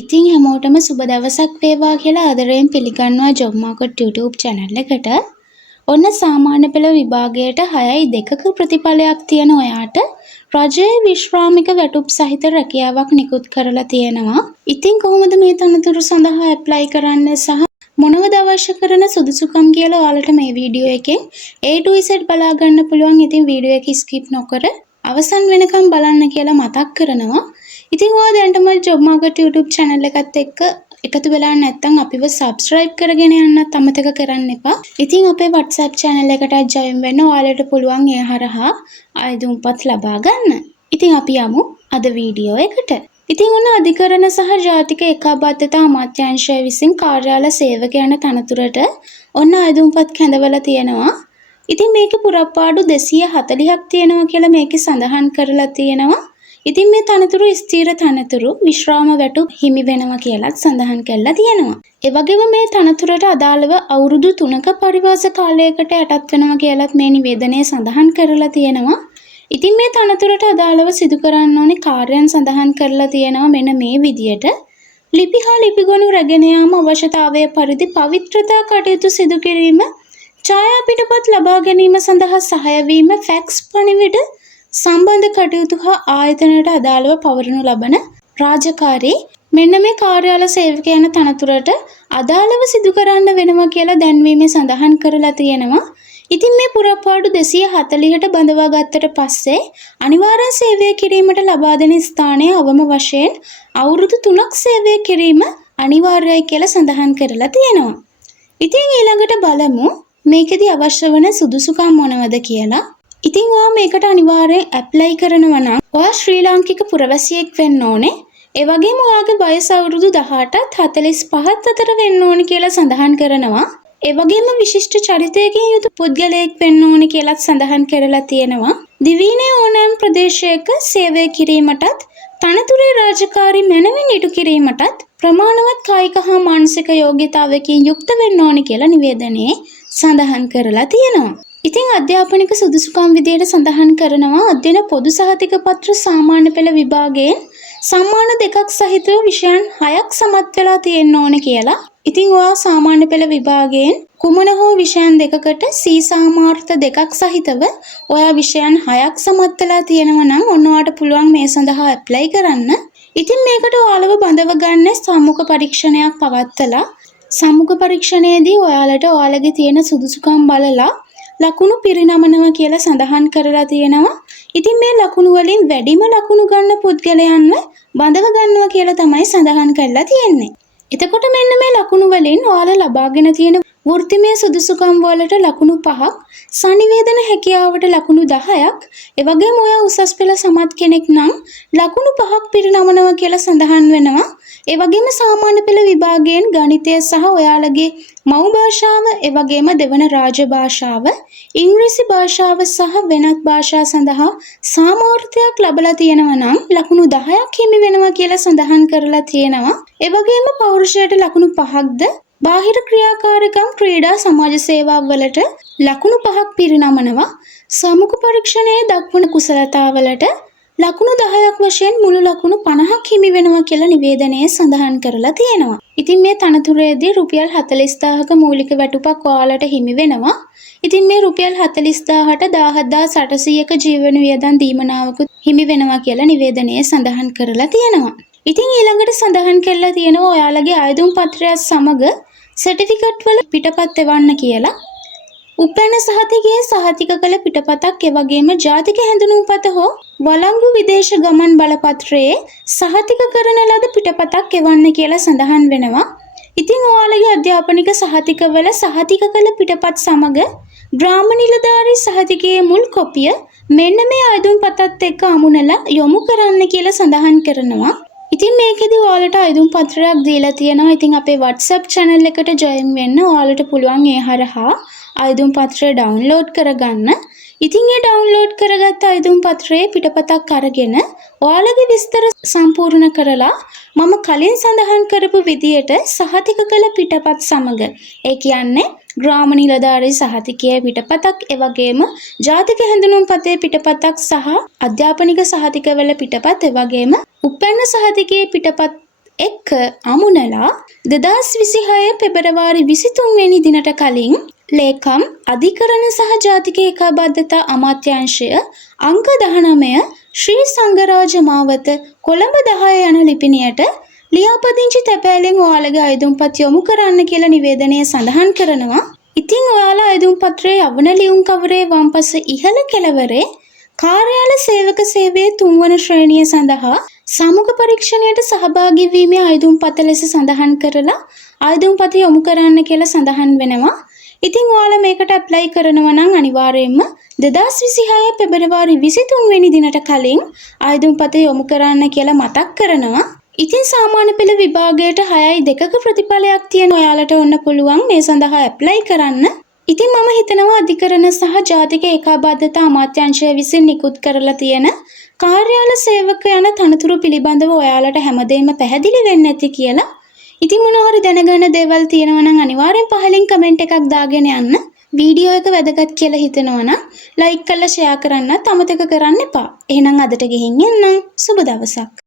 ඉතින් හැමෝටම සුබ දවසක් වේවා කියලා ආදරයෙන් පිළිගන්නවා ජොබ් මාකට් YouTube channel එකට. ඔන්න සාමාන්‍ය පෙළ විභාගයට 6.2ක ප්‍රතිඵලයක් තියෙන ඔයාට රජයේ විශ්‍රාමික වැටුප් සහිත රැකියාවක් නිකුත් කරලා තියෙනවා. ඉතින් කොහොමද මේ තනතුරු සඳහා ඇප්ලයි කරන්න සහ මොනවද අවශ්‍ය කරන සුදුසුකම් කියලා ඔයාලට මේ වීඩියෝ එකෙන් A to Z බලා ගන්න පුළුවන්. ඉතින් වීඩියෝ එක skip නොකර අවසන් වෙනකම් බලන්න කියලා මතක් කරනවා. ඉතින් ඔයා දැනටම ජොබ් මාකට් YouTube channel එකත් එක්ක එකතු වෙලා නැත්නම් අපිව subscribe කරගෙන යන්නත් අමතක කරන්න එපා. ඉතින් අපේ WhatsApp channel එකට join වෙන්න ඔයාලට පුළුවන් ඒ හරහා ආයුධම්පත් ලබා ගන්න. ඉතින් අපි යමු අද වීඩියෝ එකට. ඉතින් ඔන්න අධිකරණ සහ ජාතික ඒකාබද්ධතා අමාත්‍යාංශය විසින් කාර්යාල සේවක යන තනතුරට ඔන්න ආයුධම්පත් කැඳවලා තියෙනවා. ඉතින් මේකේ පුරප්පාඩු 240ක් තියෙනවා කියලා මේකේ සඳහන් කරලා තියෙනවා. ඉතින් මේ තනතුරු ස්ථීර තනතුරු විශ්‍රාම වැටුප් හිමි වෙනවා කියලාත් සඳහන් කරලා තියෙනවා. ඒ වගේම මේ තනතුරට අදාළව අවුරුදු 3ක පරිවාස කාලයකට යටත් වෙනවා කියලාත් මේ නිවේදනයේ සඳහන් කරලා තියෙනවා. ඉතින් මේ තනතුරට අදාළව සිදු කරන්න ඕනේ කාර්යයන් සඳහන් කරලා තියෙනවා මෙන්න මේ විදියට. ලිපි හා ලිපිගොනු රැගෙන යාම අවශ්‍යතාවය පරිදි පවිත්‍රතා කටයුතු සිදු කිරීම, ඡායා පිටපත් ලබා ගැනීම සඳහා සහාය වීම, ෆැක්ස් පණිවිඩ සම්බන්ධ කටයුතු හා ආයතනයට අදාළව පවරනු ලබන රාජකාරී මෙන්න මේ කාර්යාල සේවක යන තනතුරට අදාළව සිදු කරන්න වෙනවා කියලා දැන්වීමේ සඳහන් කරලා තියෙනවා. ඉතින් මේ පුරප්පාඩු 240ට බඳවා ගත්තට පස්සේ අනිවාර්ය සේවය කිරීමට ලබා දෙන ස්ථානයේ අවම වශයෙන් අවුරුදු 3ක් සේවය කිරීම අනිවාර්යයි කියලා සඳහන් කරලා තියෙනවා. ඉතින් ඊළඟට බලමු මේකෙදි අවශ්‍ය වන සුදුසුකම් මොනවද කියලා. ඉතින් ඔයා මේකට අනිවාර්යෙන් ඇප්ලයි කරනවා නම් ඔයා ශ්‍රී ලාංකික පුරවැසියෙක් වෙන්න ඕනේ. ඒ වගේම ඔයාගේ වයස අවුරුදු 18ත් 45ත් අතර වෙන්න ඕනේ කියලා සඳහන් කරනවා. ඒ වගේම විශිෂ්ට චරිතයකින් යුතු පුද්ගලයෙක් වෙන්න ඕනේ කියලාත් සඳහන් කරලා තියෙනවා. දිවයිනේ ඕනෑම ප්‍රදේශයක සේවය කිරීමටත් තනතුරේ රාජකාරී මැනවින් ඉටු කිරීමටත් ප්‍රමාණවත් කායික හා මානසික යෝග්‍යතාවයකින් යුක්ත වෙන්න ඕනේ කියලා නිවේදනයේ සඳහන් කරලා තියෙනවා. ඉතින් අධ්‍යාපනික සුදුසුකම් විදියට සඳහන් කරනවා අධ්‍යයන පොදු සහතික පත්‍ර සාමාන්‍ය පෙළ විභාගයෙන් සම්මාන 2ක් සහිතව විෂයන් 6ක් සමත් වෙලා තියෙන්න ඕනේ කියලා. ඉතින් ඔයා සාමාන්‍ය පෙළ විභාගයෙන් කුමන හෝ විෂයන් දෙකකට C සාමාර්ථ 2ක් සහිතව ඔයා විෂයන් 6ක් සමත් වෙලා තියෙනවා නම් ඔන්න ඔයාට පුළුවන් මේ සඳහා ඇප්ලයි කරන්න. ඉතින් මේකට ඔයාලව බඳව ගන්න සම්මුඛ පරීක්ෂණයක් පවත්වලා සම්මුඛ පරීක්ෂණයේදී ඔයාලට ඔයාලගේ තියෙන සුදුසුකම් බලලා ලකුණු පිරිනමනවා කියලා සඳහන් කරලා තියෙනවා. ඉතින් මේ ලකුණු වලින් වැඩිම ලකුණු ගන්න පුද්ගලයන්ව බඳව ගන්නවා කියලා තමයි සඳහන් කරලා තියෙන්නේ. එතකොට මෙන්න මේ ලකුණු වලින් ඔයාලා ලබාගෙන තියෙන වෘත්තිමය සුදුසුකම් වලට ලකුණු 5ක්, සංනිවේදන හැකියාවට ලකුණු 10ක්, ඒ වගේම ඔයා උසස් පෙළ සමත් කෙනෙක් නම් ලකුණු 5ක් පිරිනමනවා කියලා සඳහන් වෙනවා. ඒ වගේම සාමාන්‍ය පෙළ විභාගයෙන් ගණිතය සහ ඔයාලගේ මව් භාෂාව, ඒ වගේම දෙවන රාජ භාෂාව, ඉංග්‍රීසි භාෂාව සහ වෙනත් භාෂා සඳහා සාමර්ථ්‍යයක් ලැබලා තියෙනවා නම් ලකුණු 10ක් හිමි වෙනවා කියලා සඳහන් කරලා තියෙනවා. ඒ වගේම පෞරුෂයට ලකුණු 5ක්ද, බාහිර ක්‍රියාකාරකම්, ක්‍රීඩා, සමාජ සේවා වලට ලකුණු 5ක් පිරිනමනවා. සමුඛ පරීක්ෂණයේ දක්වන කුසලතාවලට ලකුණු 10ක් වශයෙන් මුළු ලකුණු 50ක් හිමි වෙනවා කියලා නිවේදනයේ සඳහන් කරලා තියෙනවා. ඉතින් මේ තනතුරේදී රුපියල් 40000ක මූලික වැටුපක් ඔයාලට හිමි වෙනවා. ඉතින් මේ රුපියල් 40000ට 17800ක ජීවන වියදම් දීමනාවකුත් හිමි වෙනවා කියලා නිවේදනයේ සඳහන් කරලා තියෙනවා. ඉතින් ඊළඟට සඳහන් කරලා තියෙනවා ඔයාලගේ ආයුධම් පත්‍රයත් සමග සර්ටිෆිකට් වල පිටපත් එවන්න කියලා. උපැන්න සහතිකයේ සහතික කළ පිටපතක්, ඒ වගේම ජාතික හැඳුනුම්පත හෝ වළංගු විදේශ ගමන් බලපත්‍රයේ සහතික කරන ලද පිටපතක් එවන්න කියලා සඳහන් වෙනවා. ඉතින් ඔයාලගේ අධ්‍යාපනික සහතිකවල සහතික කළ පිටපත් සමග ග්‍රාම නිලධාරී සහතිකයේ මුල් කොපිය මෙන්න මේ ආයුධම්පතත් එක්ක අමුණලා යොමු කරන්න කියලා සඳහන් කරනවා. ඉතින් මේකෙදි ඔයාලට ආයුධම් පත්‍රයක් දීලා තියෙනවා. ඉතින් අපේ WhatsApp channel එකට join වෙන්න ඔයාලට පුළුවන් ඒ හරහා ආයුධම් පත්‍රය ඩවුන්ලෝඩ් කරගන්න. ඉතින් ඒ ඩවුන්ලෝඩ් කරගත්ත ආයුධම් පත්‍රයේ පිටපතක් අරගෙන ඔයාලගේ විස්තර සම්පූර්ණ කරලා මම කලින් සඳහන් කරපු විදියට සහතික කළ පිටපත් සමග, ඒ කියන්නේ ග්‍රාම නිලධාරී සහතිකයේ පිටපතක්, ඒ වගේම ජාතික හැඳුනුම්පතේ පිටපතක් සහ අධ්‍යාපනික සහතිකවල පිටපත්, ඒ වගේම උපැන්න සහතිකයේ පිටපත් එක්ක අමුණලා 2026 පෙබරවාරි 23 වෙනි දිනට කලින් ලේකම් අධිකරණ සහ ජාතික ඒකාබද්ධතා අමාත්‍යාංශය අංක 19 ශ්‍රී සංඝරාජ මාවත කොළඹ 10 යන ලිපිණයට ලියාපදිංචි තැපෑලෙන් ඔයාලගේ අයදුම්පත් යොමු කරන්න කියලා නිවේදනය සඳහන් කරනවා. ඉතින් ඔයාලා අයදුම් පත්‍රයේ යවන ලියුම් කවරේ වම්පස ඉහළ කෙළවරේ කාර්යාල සේවක සේවයේ 3 වන ශ්‍රේණිය සඳහා සමුග පරීක්ෂණයට සහභාගී වීමේ අයදුම්පත ලෙස සඳහන් කරලා අයදුම්පත යොමු කරන්න කියලා සඳහන් වෙනවා. ඉතින් ඔයාලා මේකට ඇප්ලයි කරනවා නම් අනිවාර්යයෙන්ම 2026 පෙබරවාරි 23 වෙනි දිනට කලින් අයදුම්පත යොමු කරන්න කියලා මතක් කරනවා. ඉතින් සාමාන්‍ය පෙළ විභාගයට 6.2ක ප්‍රතිඵලයක් තියෙන ඔයාලට ඔන්න පුළුවන් මේ සඳහා ඇප්ලයි කරන්න. ඉතින් මම හිතනවා අධිකරණ සහ ජාතික ඒකාබද්ධතා අමාත්‍යාංශය විසින් නිකුත් කරලා තියෙන කාර්යාල සේවක යන තනතුරු පිළිබඳව ඔයාලට හැමදේම පැහැදිලි වෙන්න ඇති කියලා. ඉතින් මොනවා හරි දැනගන්න දේවල් තියෙනවා නම් අනිවාර්යෙන් පහලින් කමෙන්ට් එකක් දාගෙන යන්න. වීඩියෝ එක වැදගත් කියලා හිතෙනවා නම් ලයික් කරලා ෂෙයා කරන්නත් අමතක කරන්න එපා. එහෙනම් අදට ගෙහින් යන්නම්. සුබ දවසක්.